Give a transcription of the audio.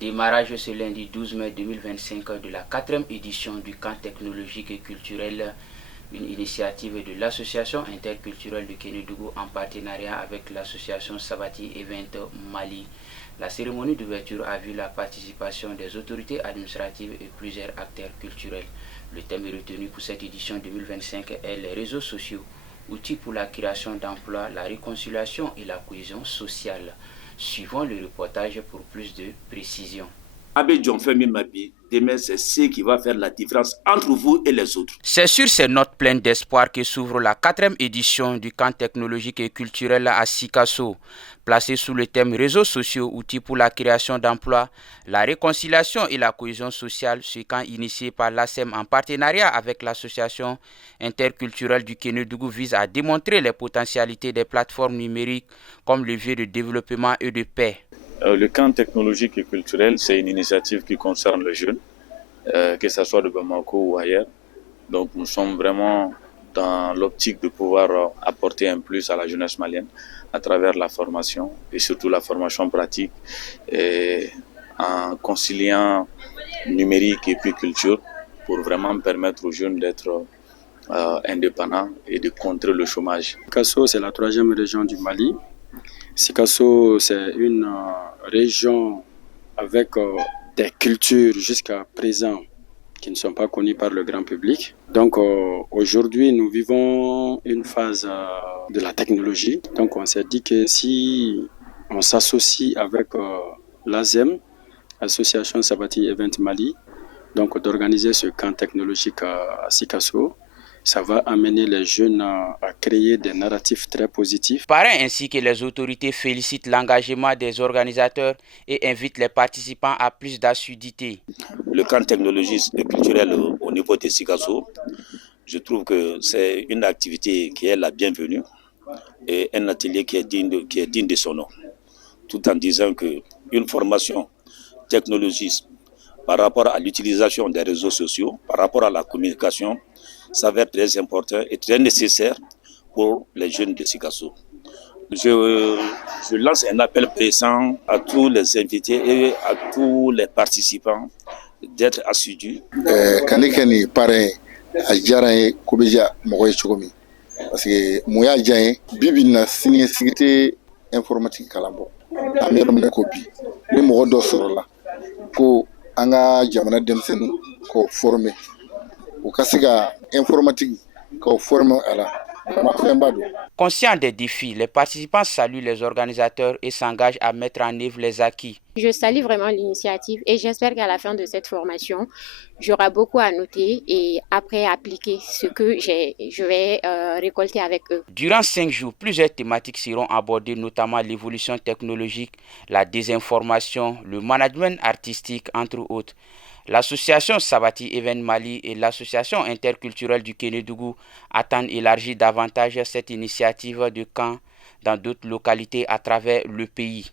Démarrage ce lundi 12 mai 2025 de la 4e édition du camp technologique et culturel, une initiative de l'association interculturelle de Kénédougou en partenariat avec l'association Sabati Event Mali. La cérémonie d'ouverture a vu la participation des autorités administratives et plusieurs acteurs culturels. Le thème retenu pour cette édition 2025 est les réseaux sociaux, outils pour la création d'emplois, la réconciliation et la cohésion sociale. Suivons le reportage pour plus de précision. Abbé John Femi Mabi, demain c'est ce qui va faire la différence entre vous et les autres. C'est sur ces notes pleines d'espoir que s'ouvre la 4e édition du camp technologique et culturel à Sikasso. Placé sous le thème réseaux sociaux, outils pour la création d'emplois, la réconciliation et la cohésion sociale, ce camp initié par l'ASEM en partenariat avec l'association interculturelle du Kénédougou vise à démontrer les potentialités des plateformes numériques comme levier de développement et de paix. Le camp technologique et culturel, c'est une initiative qui concerne les jeunes, que ce soit de Bamako ou ailleurs. Donc nous sommes vraiment dans l'optique de pouvoir apporter un plus à la jeunesse malienne à travers la formation et surtout la formation pratique et en conciliant numérique et puis culture pour vraiment permettre aux jeunes d'être indépendants et de contrer le chômage. Sikasso, c'est la 3e région du Mali. Sikasso, c'est une région avec des cultures jusqu'à présent qui ne sont pas connues par le grand public. Donc aujourd'hui, nous vivons une phase de la technologie. Donc on s'est dit que si on s'associe avec l'ASEM, Association Sabati Event Mali, donc d'organiser ce camp technologique à Sikasso, ça va amener les jeunes à créer des narratifs très positifs. Parrain ainsi que les autorités félicitent l'engagement des organisateurs et invitent les participants à plus d'assiduité. Le camp technologique et culturel au niveau de Sikasso, je trouve que c'est une activité qui est la bienvenue et un atelier qui est digne de son nom. Tout en disant qu'une formation technologique par rapport à l'utilisation des réseaux sociaux, par rapport à la communication, s'avère très important et très nécessaire pour les jeunes de Sikasso. Je lance un appel pressant à tous les invités et à tous les participants d'être assidus. Kanekeni pare ajara ko beja mogoy chogomi parce que moya jaye bibina sini sécurité informatique kalambo amere ko bi ni mogo do sorola ko anga jamana demsen ko former ou kasiga informatique ko former ala. Conscients des défis, les participants saluent les organisateurs et s'engagent à mettre en œuvre les acquis. Je salue vraiment l'initiative et j'espère qu'à la fin de cette formation, j'aurai beaucoup à noter et après appliquer ce que je vais récolter avec eux. Durant 5 jours, plusieurs thématiques seront abordées, notamment l'évolution technologique, la désinformation, le management artistique, entre autres. L'association Sabati Event Mali et l'association interculturelle du Kénédougou attendent élargir davantage cette initiative de camp dans d'autres localités à travers le pays.